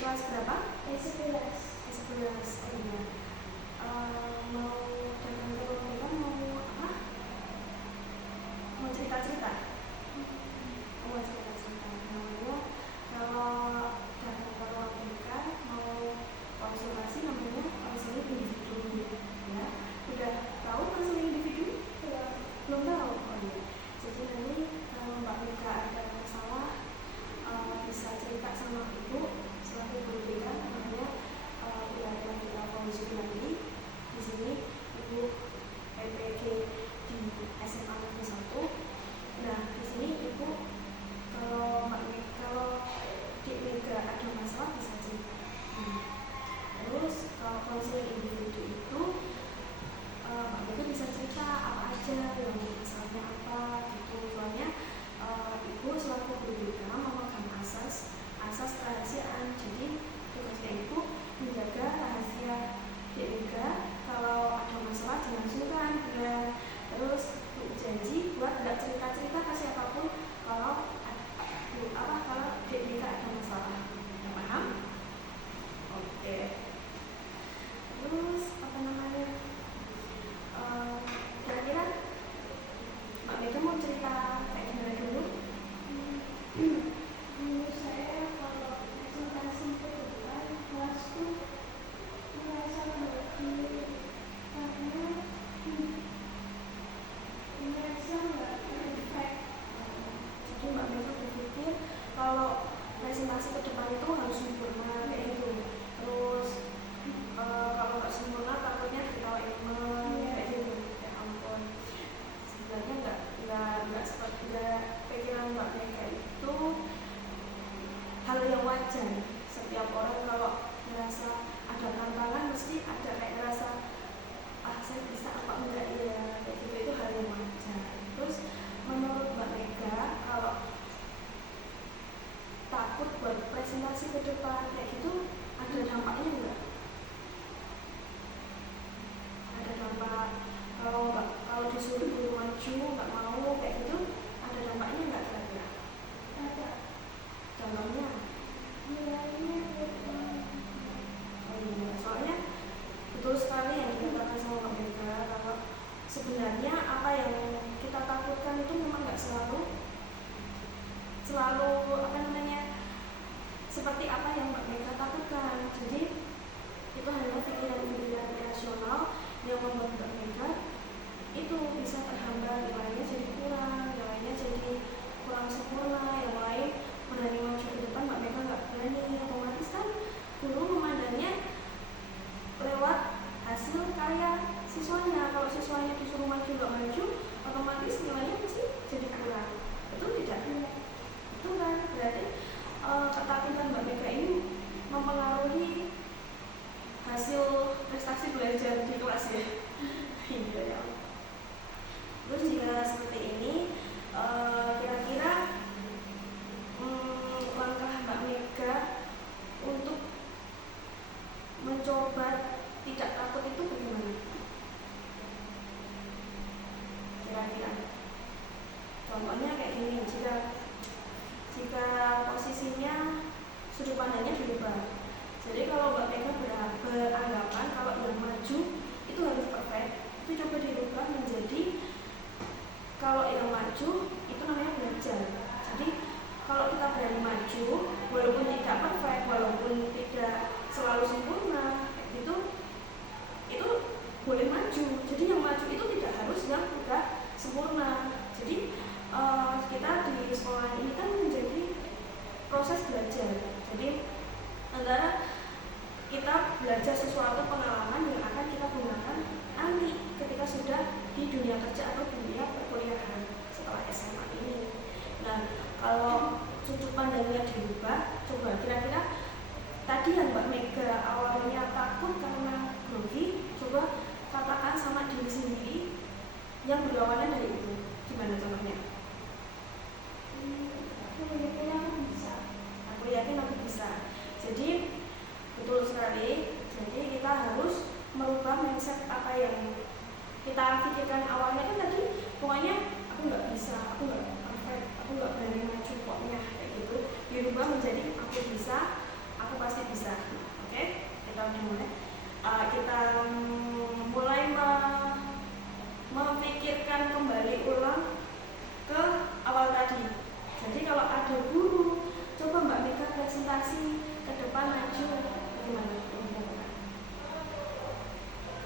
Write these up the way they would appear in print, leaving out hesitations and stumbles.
kelas berapa? S11. S11. Oh iya. Mau datang ke Rombongan mau apa? Mau cerita-cerita? Mau cerita-cerita. Namanya kalau datang ke Rombongan mau konsultasi namanya konseling individu. Ya, udah tahu konseling individu? Belum tahu. Oh iya. Jadi nanti kalau Mbak Mega ada masalah bisa cerita sama Ibu selaku guru BK, namanya Ibu kita Fauzi lagi di sini Ibu PPG di SMA Negeri 1. Nah di sini Ibu kalau Dik Mega ada masalah bisa cerita. Terus kalau konseling individu itu Mbak Mega bisa cerita apa aja yang masalahnya apa gitu. Soalnya Ibu selaku guru BK memegang asas kerahasiaan. Jadi tugasnya Ibu menjaga rahasia Dik Mega. Kalau ada masalah jangan sungkan bilang. Terus Ibu janji buat nggak cerita-cerita ke siapapun kalau Dik Mega ada masalah. Paham? Oke. Terus apa namanya? Kira-kira Mbak Mega mau cerita kayak gimana dulu? Menurut saya kalau presentasi ke depan kelas tuh merasa bagi karena merasa nggak perfect. Jadi Mbak Mega berpikir kalau presentasi ke depan itu harus sempurna kayak gitu. Terus kalau nggak sempurna takutnya diketawain kayak gitu. Ya ampun. Sebenarnya nggak seperti pikiran Mbak Mega itu hal yang wajar. Setiap orang kalau merasa ada tantangan mesti ada kayak ngerasa saya bisa apa enggak ya kayak gitu, itu hal yang wajar. Terus menurut Mbak Mega kalau takut buat presentasi ke depan kayak gitu ada dampaknya enggak? Ada dampak kalau disuruh guru maju nggak mau kayak gitu ada dampaknya enggak kira-kira? Ada. Contohnya? Nilainya soalnya betul sekali yang dikatakan sama Mbak Mega kalau sebenarnya apa yang kita takutkan itu memang nggak selalu seperti apa yang Mbak Mega takutkan. Jadi itu hanya pikiran-pikiran rasional yang membuat Mbak Mega itu bisa terhambat, nilainya jadi kurang, nilainya jadi kurang sempurna, yang lain berani maju ke depan Mbak Mega nggak berani. Otomatis kan guru memandangnya lewat hasil karya siswanya. Kalau siswanya disuruh maju nggak maju, otomatis nilainya pasti jadi kurang. Betul tidak? Itu kan berarti ketakutan Mbak Mega ini mempengaruhi hasil prestasi belajar di kelas ya. Iya ya. Terus jika seperti ini kira-kira langkah Mbak Mega untuk mencoba tidak takut itu bagaimana? Kira-kira contohnya kayak gini, jika posisinya sudut pandangnya dirubah. Jadi kalau Mbak Mega beranggapan kalau yang maju itu harus perfect, itu coba dirubah menjadi kalau yang maju itu namanya belajar. Jadi kalau kita berani maju, walaupun tidak perfect, walaupun tidak selalu sempurna, itu boleh maju. Jadi yang maju itu tidak harus yang tidak sempurna. Jadi kita di sekolah ini kan menjadi proses belajar. Jadi antara kita belajar sesuatu pengalaman yang akan kita gunakan nanti ketika sudah di dunia kerja atau dunia perkuliahan setelah SMA ini. Nah, kalau sudut pandangnya dirubah, coba kira-kira tadi yang Mbak Mega awalnya takut karena grogi, coba katakan sama diri sendiri yang berawalan dari itu. Gimana contohnya? Aku yakin aku bisa. Jadi betul sekali. Jadi kita harus merubah mindset apa yang kita pikirkan awalnya kan tadi. Pokoknya aku nggak bisa, aku nggak perfect, aku nggak berani maju pokoknya kayak gitu. Dirubah menjadi aku bisa, aku pasti pasti bisa. Oke, kita udah mulai. Kita mulai memikirkan kembali ulang ke awal tadi. Jadi kalau ada guru, coba Mbak Mega presentasi ke depan maju, bagaimana?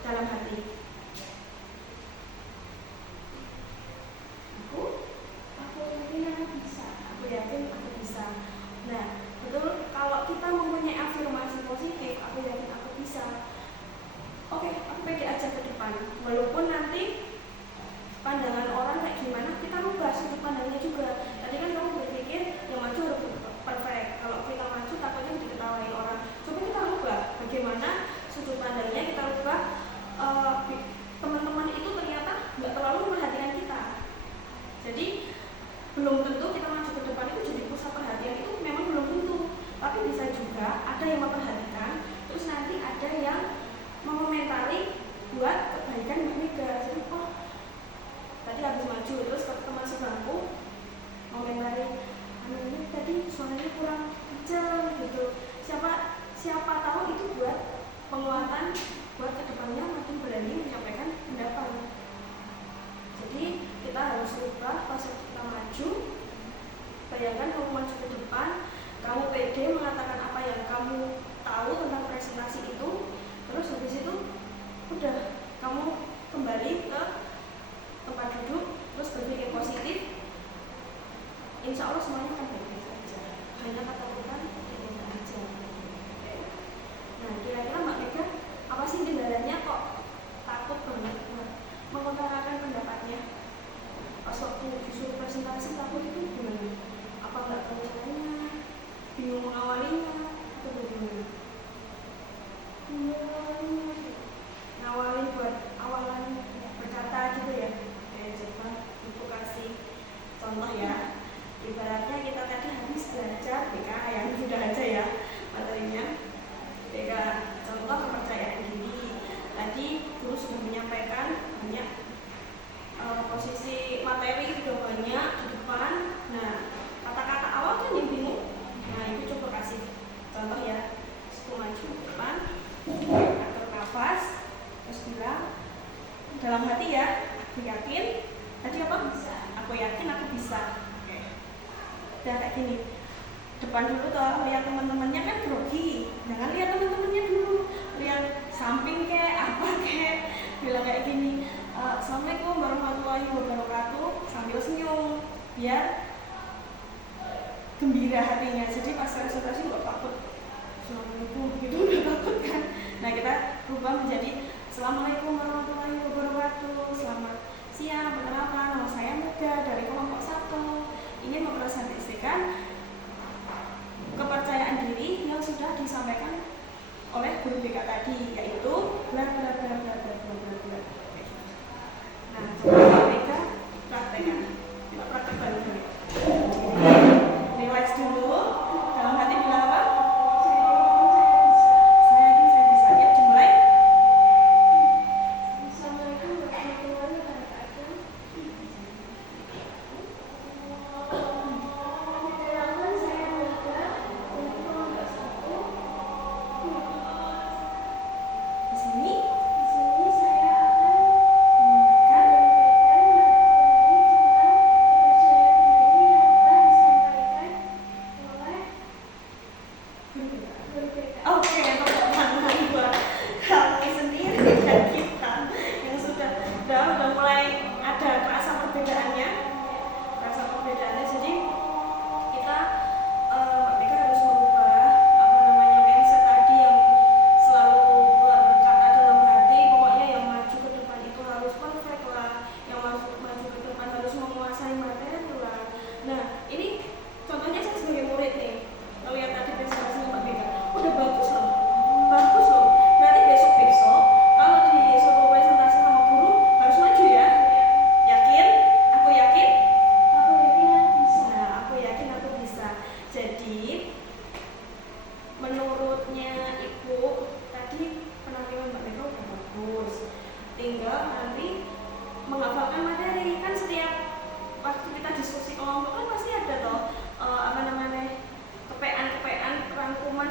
Dalam hati. Aku yakin aku bisa. Aku yakin aku bisa. Nah, betul, kalau kita mempunyai afirmasi positif, aku yakin aku bisa. Oke, aku pede aja ke depan. Walaupun nanti pandangan orang kayak gimana, kita rubah sudut pandangnya juga. Tadi kan kamu berpikir yang maju harus perfect. Kalau kita maju takutnya diketawain orang. Coba kita rubah. Bagaimana sudut pandangnya kita rubah? Teman-teman itu ternyata nggak terlalu memperhatikan kita. Jadi belum tentu kita maju ke depan itu jadi pusat perhatian, itu memang belum tentu. Tapi bisa juga ada yang memperhatikan, terus nanti ada yang mengomentari buat kebaikan Mbak Mega. Jadi tadi habis maju terus teman sebangku mengomentari, ini tadi suaranya kurang kecil gitu. Siapa tahu itu buat penguatan, buat kedepannya makin berani menyampaikan pendapat. Jadi kita harus rubah pas kita maju. Bayangkan kamu maju ke depan, kamu pede mengatakan apa yang kamu tahu tentang presentasi itu, terus habis itu udah kamu kembali ke tempat duduk, terus berpikir positif. Insya Allah semuanya akan baik-baik saja. Hanya ketakutan tidak aja. Nah, kira-kira Mbak Mega apa sih kendalanya kok takut banget mengutarakan pendapatnya? Pas waktu disuruh presentasi takut itu gimana? Apa nggak tahu caranya? Bingung mengawalinya? Atau bagaimana? Ngawalin buat awalan berkata gitu ya? Oke, coba Ibu kasih contoh ya. Ibaratnya kita tadi habis belajar BK yang sudah aja ya materinya. BK contoh kepercayaan diri. Tadi guru sudah menyampaikan banyak posisi materi sudah banyak di depan. Nah, kata-kata awal kan yang bingung. Nah, Ibu coba kasih contoh ya. Terus maju ke depan, atur nafas, terus bilang dalam hati ya, aku yakin. Tadi apa? Bisa. Aku yakin aku bisa. Oke. Udah kayak gini. Depan dulu toh, lihat teman-temannya kan grogi. Jangan lihat teman-temannya dulu, lihat samping kayak apa kayak, bilang kayak gini. Assalamualaikum warahmatullahi wabarakatuh, sambil senyum biar gembira hatinya. Jadi pas presentasi nggak takut. Assalamualaikum gitu nggak takut kan. Nah, kita rubah menjadi Assalamualaikum warahmatullahi wabarakatuh. Selamat siang, perkenalkan nama saya Mega dari kelompok 1. Ingin mempresentasikan kepercayaan diri yang sudah disampaikan oleh guru BK tadi, yaitu bla bla bla bla bla bla bla. Nah, coba Mega praktekkan. Kita praktek bareng-bareng. Relax dulu. Dalam hati bilang apa? Saya yakin saya bisa. Yuk, dimulai. Assalamualaikum warahmatullahi wabarakatuh. Perkenalkan saya Mega dari kelompok 1. Di sini Di sini saya akan oke, tepuk tangan buat kamu sendiri dan kita yang udah mulai ada rasa perbedaannya. Jadi kita mereka harus merubah mindset tadi yang selalu berkata dalam hati, pokoknya yang maju ke depan itu harus perfect lah, yang maju ke depan harus menguasai materi lah. Nah, ini contohnya saya sebagai murid nih, lihat tadi presentasinya Mbak Mega, udah bagus loh. Berarti besok kalau disuruh presentasi sama guru harus maju ya. Yakin? Aku yakin. aku bisa. Nah, aku yakin aku bisa. Jadi menurutnya Ibu tadi penampilan Mbak Mega udah bagus. Tinggal nanti menghafalkan materi. Kan setiap waktu kita diskusi kelompok kan pasti ada toh kepean rangkuman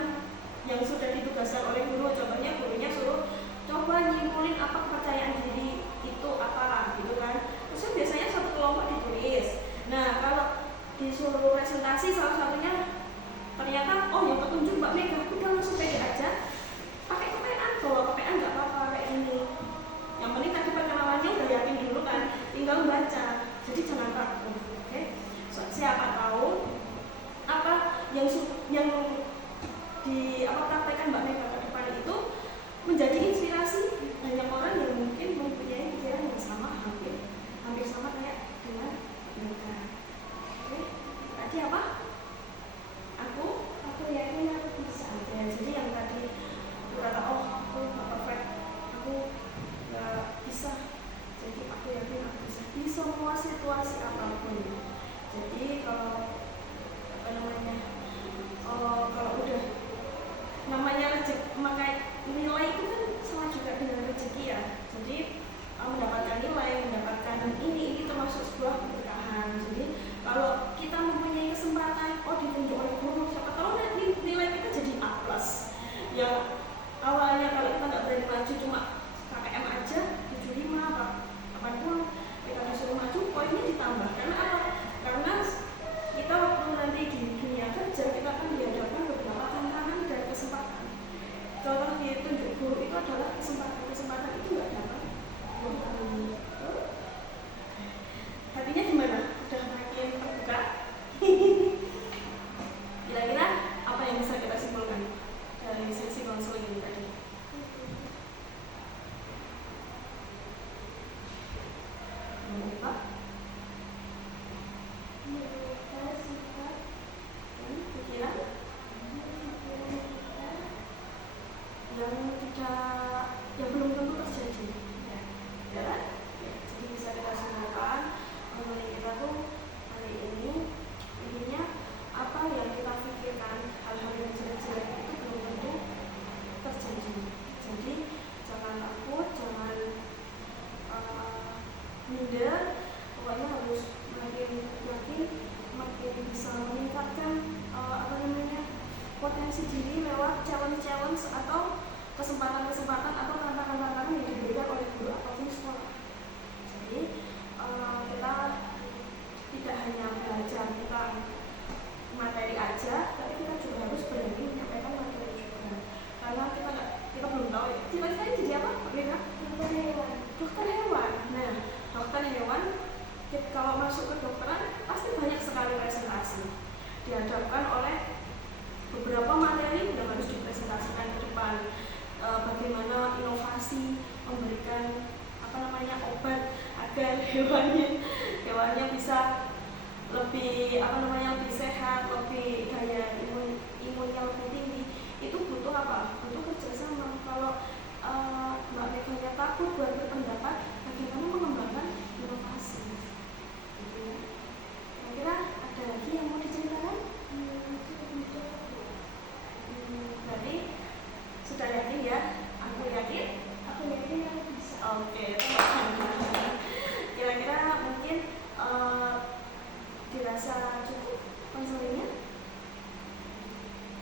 yang praktekkan Mbak Mega ke depan itu menjadi inspirasi banyak orang yang mungkin mempunyai pikiran yang sama, hampir sama kayak dengan mereka. Oke, tadi apa? Aku yakin aku bisa. Ya, jadi yang tadi aku kata, oh aku nggak perfect, aku nggak bisa. Jadi aku yakin aku bisa di semua situasi apapun. Jadi kalau kalau udah namanya rezeki, maka nilai itu kan sama juga dengan rezeki ya. Jadi mendapatkan nilai, mendapatkan ini termasuk sebuah keberkahan. Jadi kalau kita mempunyai kesempatan, ditunjuk oleh guru, siapa tahu nanti nilai kita jadi A+. Ya awalnya kalau kita nggak berani maju cuma KKM aja 75, 80, kita disuruh maju, poinnya ditambah. Karena apa? Karena kita waktu nanti di dunia kerja kita akan dihadapkan beberapa tantangan dan kesempatan. Contoh ditunjuk guru itu adalah kesempatan itu nggak dapat. Hatinya gimana? Udah makin terbuka? Kira-kira apa yang bisa kita simpulkan dari sesi konseling ini tadi? Mengubah sikap dan pikiran yang belum tentu terjadi. Ya, jadi bisa kita simpulkan mengenai kita tuh hari ini intinya apa yang kita pikirkan, hal-hal yang jelek-jelek itu belum tentu terjadi. Jadi jangan takut, jangan minder, pokoknya harus makin bisa meningkatkan potensi diri lewat challenge atau kesempatan atau tantangan yang diberikan oleh guru ataupun sekolah. Jadi kita tidak hanya belajar tentang materi aja, tapi kita juga harus berani menyampaikan materi juga. Karena kita belum tahu ya. Cita-citanya jadi apa? Rina? Dokter hewan. Nah, dokter hewan kalau masuk ke dokteran pasti banyak sekali presentasi. Dihadapkan oleh beberapa materi yang harus dipresentasikan ke depan. Bagaimana inovasi memberikan obat agar hewannya bisa lebih lebih sehat, lebih daya imunnya lebih tinggi. Itu butuh apa? Butuh kerjasama. Kalau Mbak Meganya takut buat berpendapat, bagaimana mengembangkan inovasi? Gitu ya. Kira-kira ada lagi yang mau diceritakan? Berarti sudah yakin ya? Aku yakin aku bisa. Oke, kira-kira mungkin dirasa cukup konselingnya?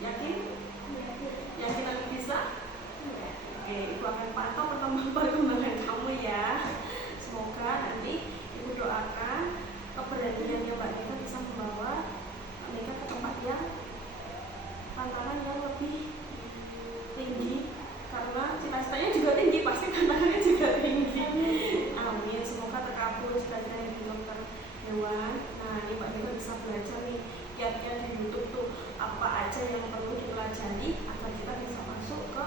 Yakin aku bisa? Oke, Ibu akan pantau perkembangan kamu ya. Semoga nanti Ibu doakan keberanian yang Mbak Nika bisa membawa Mbak Nika ke tempat yang tantangan yang lebih tinggi, karena cita-citanya juga tinggi, pasti tantangannya juga tinggi. Amin, semoga terkabul cita-citanya di dokter hewan. Nah, ini Mbak Nika bisa belajar nih kiat-kiat di YouTube tuh apa aja yang perlu dipelajari agar kita bisa masuk ke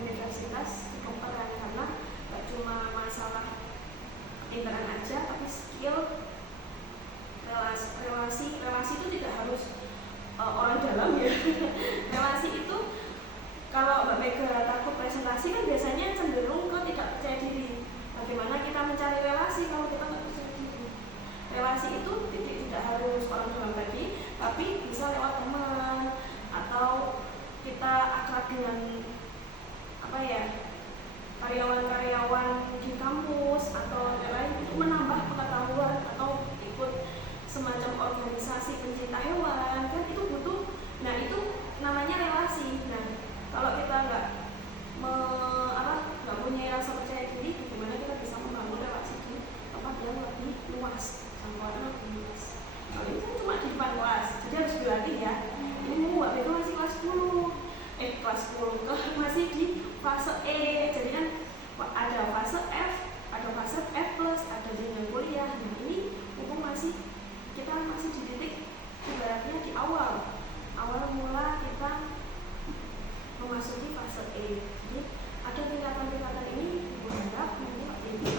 universitas kedokteran, karena gak cuma masalah pinteran aja, tapi skill relasi itu tidak harus orang dalam ya. Relasi itu kalau Mbak Mega takut presentasi kan biasanya cenderung ke tidak percaya diri. Bagaimana kita mencari relasi kalau kita nggak percaya diri? Relasi itu tidak harus orang dalam tadi, tapi bisa lewat teman atau kita akrab dengan karyawan-karyawan di kampus atau lain, itu menambah pengetahuan, atau ikut semacam organisasi pencinta hewan kan itu butuh. Nah, itu fase E. Jadi ada tingkatan-tingkatan ini Ibu harap nanti Pak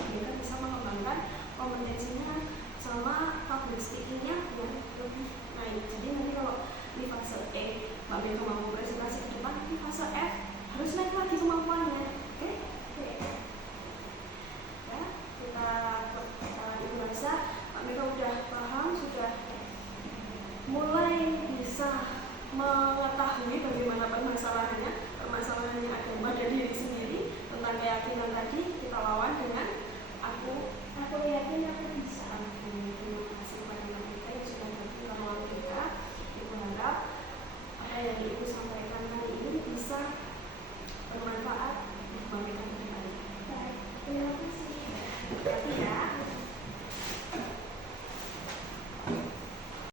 Beka bisa mengembangkan kompetensinya sama public speaking-nya yang lebih naik. Jadi nanti kalau di fase E Pak Beka mau presentasi ke depan, di fase F harus naik lagi kemampuannya. Oke? Ya, kita Ibu rasa Pak Beka udah paham, sudah mulai bisa mengetahui bagaimana permasalahannya agama dari diri sendiri, tentang keyakinan tadi,